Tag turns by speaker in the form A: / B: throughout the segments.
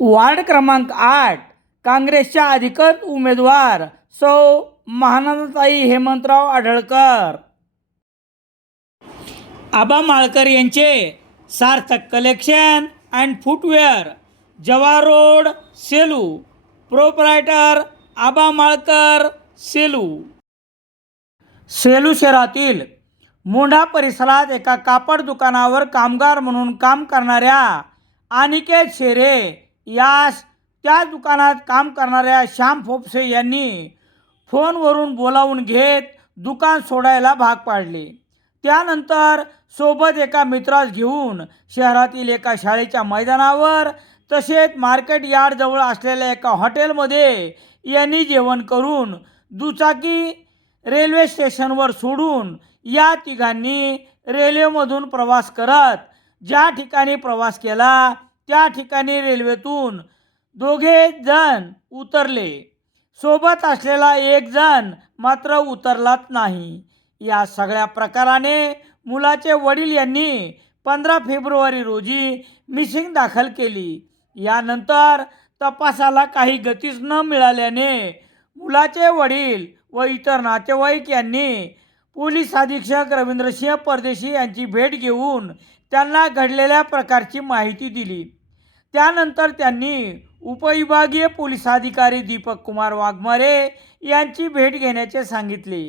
A: Ward क्रमांक आठ काँग्रेसच्या अधिकृत उमेदवार सौ महानंदताई हेमंतराव आढळकर. आबा माळकर यांचे सार्थक कलेक्शन अँड फुटवेअर जवार रोड सेलू. प्रोपरायटर आबा माळकर सेलू. सेलू शहरातील मोंढा परिसरात एका कापड दुकानावर कामगार म्हणून काम करणाऱ्या अनिकेत शेरे यास त्या दुकानात काम करणाऱ्या श्याम फोपसे यांनी फोनवरून बोलावून घेत दुकान सोडायला भाग पाडले. त्यानंतर सोबत एका मित्रास घेऊन शहरातील एका शाळेच्या मैदानावर तसेच मार्केट यार्डजवळ असलेल्या एका हॉटेलमध्ये यांनी जेवण करून दुचाकी रेल्वे स्टेशनवर सोडून या तिघांनी रेल्वेमधून प्रवास करत ज्या ठिकाणी प्रवास केला त्या ठिकाणी रेल्वेतून दोघे जण उतरले. सोबत असलेला एक जण मात्र उतरलाच नाही. या सगळ्या प्रकाराने मुलाचे वडील यांनी पंधरा फेब्रुवारी रोजी मिसिंग दाखल केली. यानंतर तपासाला काही गतीच न मिळाल्याने मुलाचे वडील व इतर नातेवाईक यांनी पोलीस अधीक्षक रवींद्रसिंह परदेशी यांची भेट घेऊन त्यांना घडलेल्या प्रकारची माहिती दिली. त्यानंतर त्यांनी उपविभागीय पोलीस अधिकारी दीपक कुमार वाघमारे यांची भेट घेण्याचे सांगितले.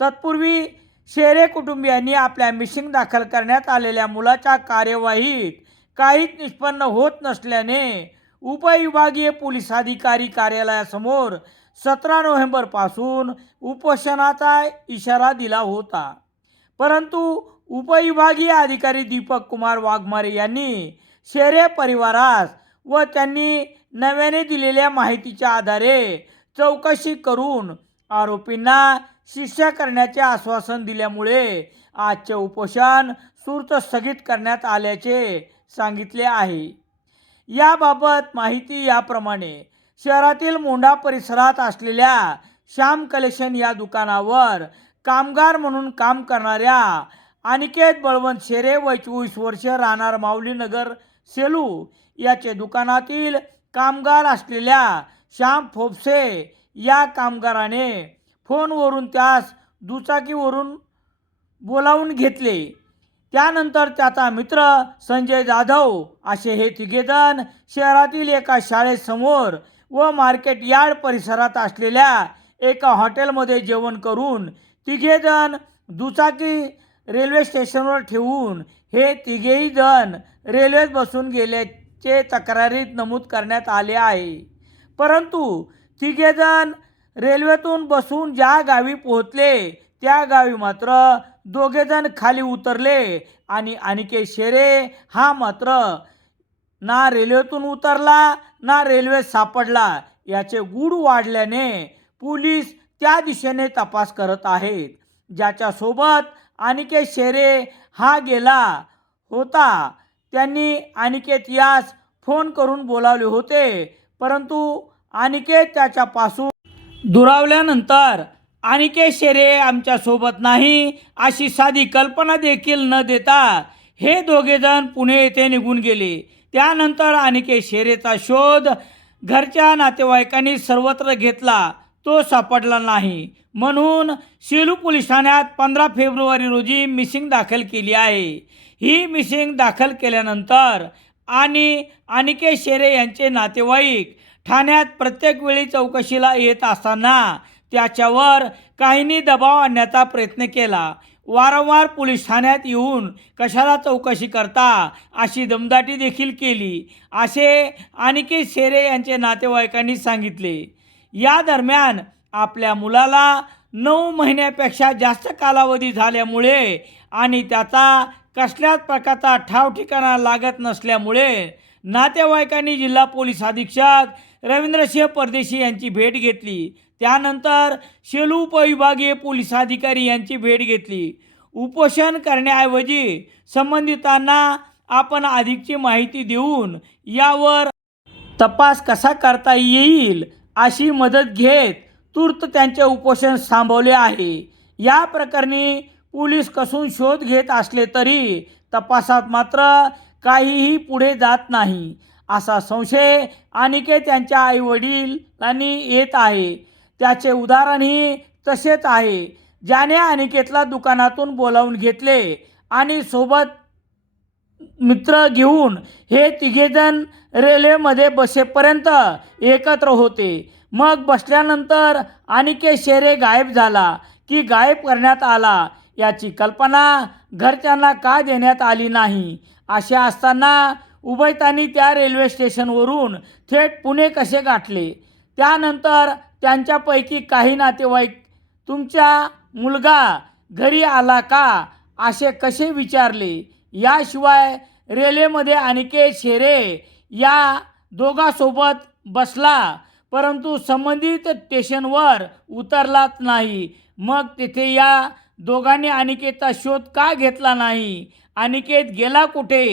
A: तत्पूर्वी शेरे कुटुंबियांनी आपल्या मिशिंग दाखल करण्यात आलेल्या मुलाच्या कार्यवाहीत काहीच निष्पन्न होत नसल्याने उपविभागीय पोलीस अधिकारी कार्यालयासमोर सतरा नोव्हेंबरपासून उपोषणाचा इशारा दिला होता. परंतु उपविभागीय अधिकारी दीपक कुमार वाघमारे यांनी शेरे परिवारास व त्यांनी नव्याने दिलेल्या माहितीच्या आधारे चौकशी करून आरोपींना शिक्षा करण्याचे आश्वासन दिल्यामुळे आजचे उपोषण सुर्त स्थगित करण्यात आल्याचे सांगितले आहे. याबाबत माहिती याप्रमाणे शहरातील मोंढा परिसरात असलेल्या श्याम कलेक्शन या दुकानावर कामगार म्हणून काम करणाऱ्या अनिकेत बळवंत शेरे वय चोवीस वर्ष राहणार माऊलीनगर सेलू याचे दुकानातील कामगार असलेल्या श्याम फोपसे या कामगाराने फोनवरून त्यास दुचाकीवरून बोलावून घेतले. त्यानंतर त्याचा मित्र संजय जाधव असे हे तिघेजण शहरातील एका शाळेसमोर व मार्केट यार्ड परिसरात असलेल्या एका हॉटेलमध्ये जेवण करून तिघेजण दुचाकी रेल्वे स्टेशनवर ठेवून हे तिघेही जण रेल्वेत बसून गेल्याचे तक्रारीत नमूद करण्यात आले आहे. परंतु तिघेजण रेल्वेतून बसून ज्या गावी पोहोचले त्या गावी मात्र दोघेजण खाली उतरले आणि अनिकेत शेरे हा मात्र ना रेल्वेतून उतरला ना रेल्वे सापडला. याचे गूढ वाढल्याने पोलीस त्या दिशेने तपास करत आहेत. ज्याच्यासोबत अनिकेत शेरे हा गेला होता. त्यांनी अनिकेत यास फोन करून बोलावले होते परंतु अनिकेत त्याच्यापासून दुरावल्यानंतर अनिकेत शेरे आमच्यासोबत नाही अशी साधी कल्पना देखील न देता हे दोघेजण पुणे येथे निघून गेले. त्यानंतर अनिकेत शेरेचा शोध घरच्या नातेवाईकांनी सर्वत्र घेतला. तो सापडला नाही. म्हणून सेलू पोलीस ठाण्यात पंधरा फेब्रुवारी रोजी मिसिंग दाखल केली आहे. ही मिसिंग दाखल केल्यानंतर आणि अनिकेत शेरे यांचे नातेवाईक ठाण्यात प्रत्येक वेळी चौकशीला येत असताना त्याच्यावर काहींनी दबाव आणण्याचा प्रयत्न केला. वारंवार पोलीस ठाण्यात येऊन कशाला चौकशी करता अशी दमदाटी देखील केली असे अनिकेत शेरे यांचे नातेवाईकांनी सांगितले. या दरम्यान आपल्या मुलाला नऊ महिन्यापेक्षा जास्त कालावधी झाल्यामुळे आणि त्याचा कसल्याच प्रकारचा ठाव ठिकाणा लागत नसल्यामुळे नातेवाईकांनी जिल्हा पोलीस अधीक्षक रवींद्रसिंह परदेशी यांची भेट घेतली. त्यानंतर शेलू उपविभागीय पोलीस अधिकारी यांची भेट घेतली. उपोषण करण्याऐवजी संबंधितांना आपण अधिकची माहिती देऊन यावर तपास कसा करता येईल अशी मदत घेत तूर्त त्यांचे उपोषण थांबवले आहे. या प्रकरणी पोलीस कसून शोध घेत असले तरी तपासात मात्र काहीही पुढे जात नाही असा संशय अनिकेत यांच्या आईवडिलांनी येत आहे. त्याचे उदाहरणही तसेच आहे. ज्याने अनिकेतला दुकानातून बोलावून घेतले आणि सोबत मित्र घेऊन हे तिघेजण रेल्वेमध्ये बसेपर्यंत एकत्र होते. मग बसल्यानंतर अनिकेत शेरे गायब झाला की गायब करण्यात आला याची कल्पना घरच्यांना का देण्यात आली नाही? असे असताना उभयतांनी त्या रेल्वे स्टेशनवरून थेट पुणे कसे गाठले? त्यानंतर त्यांच्यापैकी काही नातेवाईक तुमच्या मुलगा घरी आला का? असे कसे विचारले? याशिवाय रेल्वेमध्ये अनिकेत शेरे या दोघासोबत बसला परंतु संबंधित स्टेशनवर उतरलाच नाही. मग तिथे या दोघांनी अनिकेतचा शोध का घेतला नाही? अनिकेत गेला कुठे?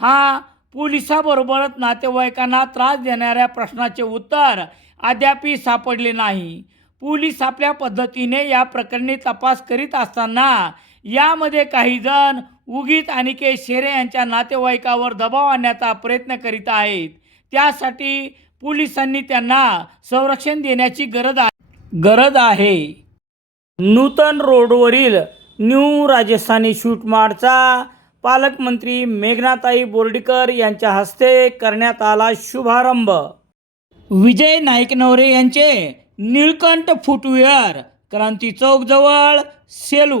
A: हा पोलिसाबरोबरच नातेवाईकांना त्रास देणाऱ्या प्रश्नाचे उत्तर अद्यापही सापडले नाही. पोलीस आपल्या पद्धतीने या प्रकरणी तपास करीत असताना यामध्ये काही जण उगीच अनिकेत शेरे यांच्या नातेवाईकावर दबाव आणण्याचा प्रयत्न करीत आहेत. त्यासाठी पोलिसांनी त्यांना संरक्षण देण्याची गरज आहे. गरज आहे. नूतन रोडवरील न्यू राजस्थानी शूटमार्टचा पालकमंत्री मेघनाताई बोर्डीकर यांच्या हस्ते करण्यात आला शुभारंभ. विजय नाईकनवरे यांचे निळकंठ फुटवेअर क्रांती चौकजवळ सेलू.